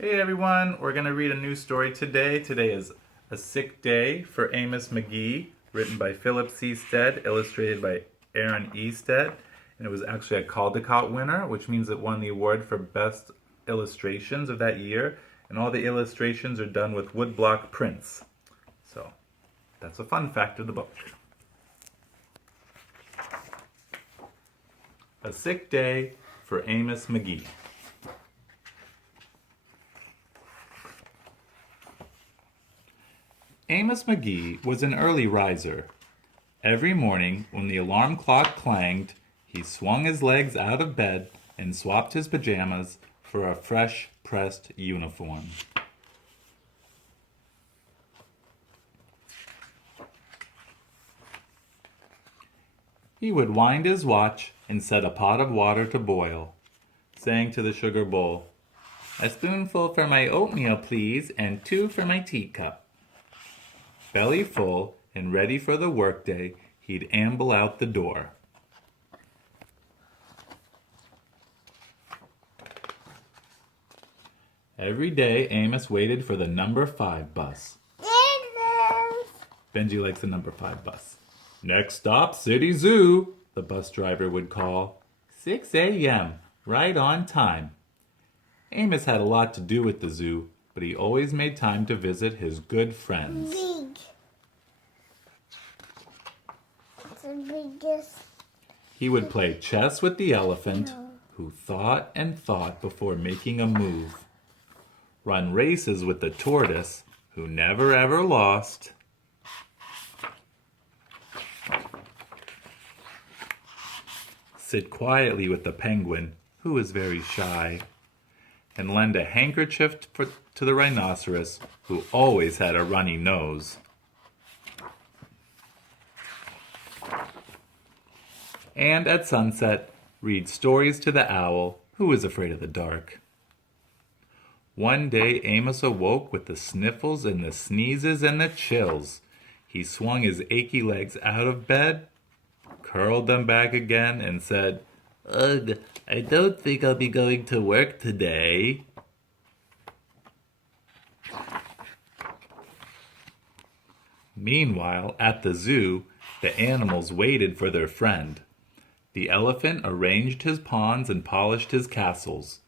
Hey everyone, we're going to read a new story today. Today is A Sick Day for Amos McGee, written by Philip C. Stead, illustrated by Aaron E. Stead. And it was actually a Caldecott winner, which means it won the award for best illustrations of that year. And all the illustrations are done with woodblock prints. So that's a fun fact of the book. A Sick Day for Amos McGee. Amos McGee was an early riser. Every morning, when the alarm clock clanged, he swung his legs out of bed and swapped his pajamas for a fresh, pressed uniform. He would wind his watch and set a pot of water to boil, saying to the sugar bowl, "A spoonful for my oatmeal, please, and 2 for my teacup." Belly full and ready for the workday, he'd amble out the door. Every day, Amos waited for the number 5 bus. Benji likes the number 5 bus. "Next stop, City Zoo," the bus driver would call. 6 a.m., right on time. Amos had a lot to do with the zoo, but he always made time to visit his good friends. He would play chess with the elephant, who thought and thought before making a move. Run races with the tortoise, who never ever lost. Sit quietly with the penguin, who was very shy. And lend a handkerchief to the rhinoceros, who always had a runny nose. And at sunset, read stories to the owl, who was afraid of the dark. One day, Amos awoke with the sniffles and the sneezes and the chills. He swung his achy legs out of bed, curled them back again, and said, "Ugh, I don't think I'll be going to work today." Meanwhile, at the zoo, the animals waited for their friend. The elephant arranged his pawns and polished his castles.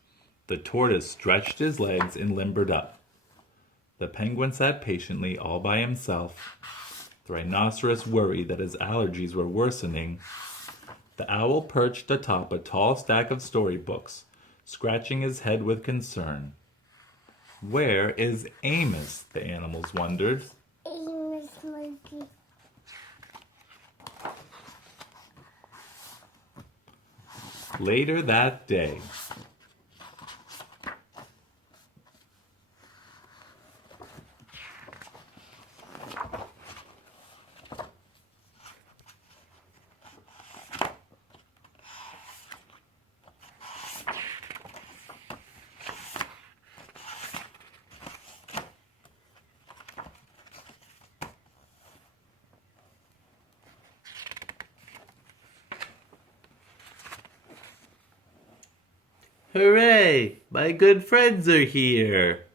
The tortoise stretched his legs and limbered up. The penguin sat patiently all by himself. The rhinoceros worried that his allergies were worsening. The owl perched atop a tall stack of storybooks, scratching his head with concern. Where is Amos? The animals wondered. Amos monkey. Later that day. Hooray! My good friends are here!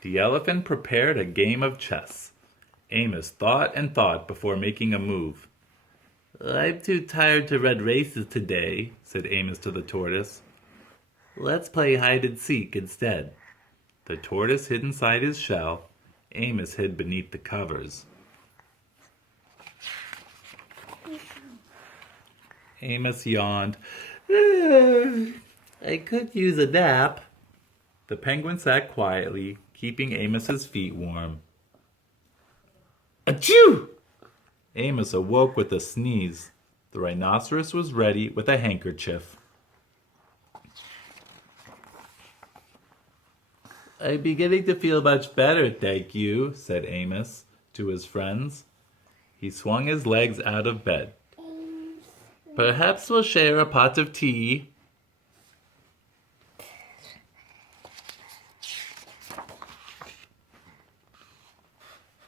The elephant prepared a game of chess. Amos thought and thought before making a move. "I'm too tired to run races today," said Amos to the tortoise. "Let's play hide and seek instead." The tortoise hid inside his shell. Amos hid beneath the covers. Amos yawned. "I could use a nap." The penguin sat quietly, keeping Amos's feet warm. Achoo! Amos awoke with a sneeze. The rhinoceros was ready with a handkerchief. "I'm beginning to feel much better, thank you," said Amos to his friends. He swung his legs out of bed. "Perhaps we'll share a pot of tea."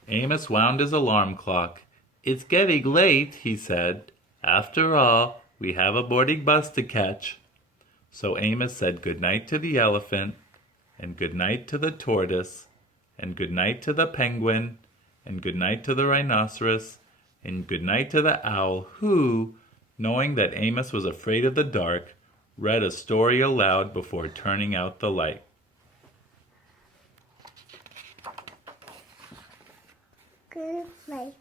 Amos wound his alarm clock. "It's getting late," he said. After all, we have a boarding bus to catch." So Amos said good night to the elephant, and good night to the tortoise, and good night to the penguin, and good night to the rhinoceros, and good night to the owl, who, knowing that Amos was afraid of the dark, read a story aloud before turning out the light. Good night.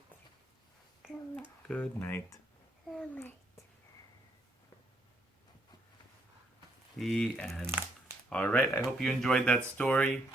Good night. Good night. Good night. The end. All right, I hope you enjoyed that story.